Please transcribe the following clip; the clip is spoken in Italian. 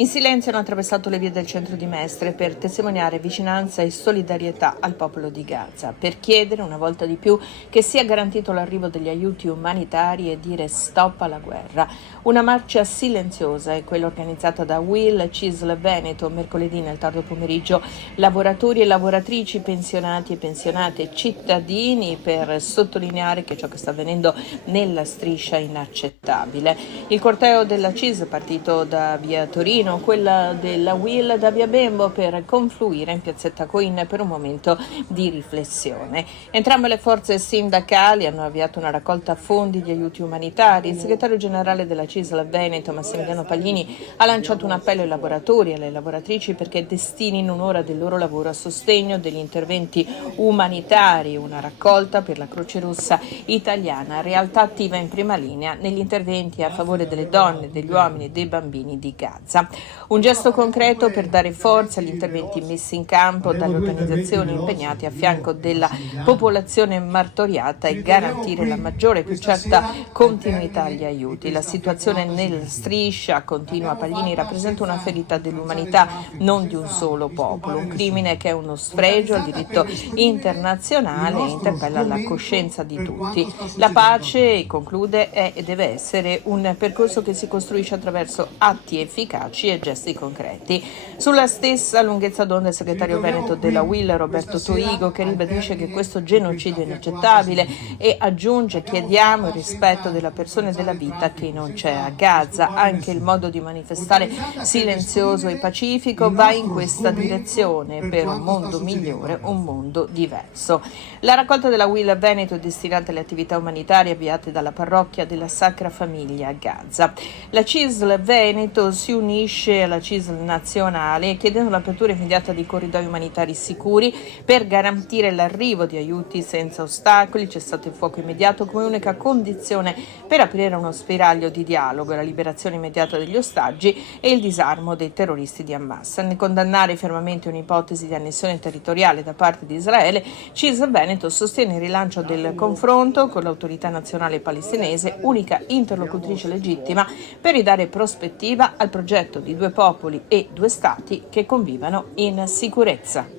In silenzio hanno attraversato le vie del centro di Mestre per testimoniare vicinanza e solidarietà al popolo di Gaza, per chiedere una volta di più che sia garantito l'arrivo degli aiuti umanitari e dire stop alla guerra. Una marcia silenziosa è quella organizzata da Will CISL Veneto mercoledì nel tardo pomeriggio. Lavoratori e lavoratrici, pensionati e pensionate, cittadini, per sottolineare che ciò che sta avvenendo nella striscia è inaccettabile. Il corteo della CISL, partito da via Torino, quella della Will da via Bembo, per confluire in piazzetta Coin per un momento di riflessione. Entrambe le forze sindacali hanno avviato una raccolta fondi di aiuti umanitari. Il segretario generale della CISL Veneto, Massimiliano Paglini, ha lanciato un appello ai lavoratori e alle lavoratrici perché destinino un'ora del loro lavoro a sostegno degli interventi umanitari, una raccolta per la Croce Rossa italiana, realtà attiva in prima linea negli interventi a favore delle donne, degli uomini e dei bambini di Gaza. Un gesto concreto per dare forza agli interventi messi in campo dalle organizzazioni impegnate a fianco della popolazione martoriata e garantire la maggiore e più certa continuità agli aiuti. La situazione nel striscia, continua Paglini, rappresenta una ferita dell'umanità, non di un solo popolo, un crimine che è uno sfregio al diritto internazionale e interpella la coscienza di tutti. La pace, conclude, è e deve essere un percorso che si costruisce attraverso atti efficaci e gesti concreti. Sulla stessa lunghezza d'onda il segretario veneto della Will, Roberto Toigo, che ribadisce che questo genocidio è inaccettabile e aggiunge: chiediamo il rispetto della persona e della vita che non c'è a Gaza. Anche il modo di manifestare silenzioso e pacifico va in questa direzione, per un mondo migliore, un mondo diverso. La raccolta della Will Veneto è destinata alle attività umanitarie avviate dalla parrocchia della Sacra Famiglia a Gaza. La CISL Veneto si unisce alla CISL nazionale chiedendo l'apertura immediata di corridoi umanitari sicuri per garantire l'arrivo di aiuti senza ostacoli, cessate il fuoco immediato come unica condizione per aprire uno spiraglio di dialogo, la liberazione immediata degli ostaggi e il disarmo dei terroristi di Hamas. Nel condannare fermamente un'ipotesi di annessione territoriale da parte di Israele, CISL Veneto sostiene il rilancio del confronto con l'autorità nazionale palestinese, unica interlocutrice legittima per ridare prospettiva al progetto di due popoli e due stati che convivano in sicurezza.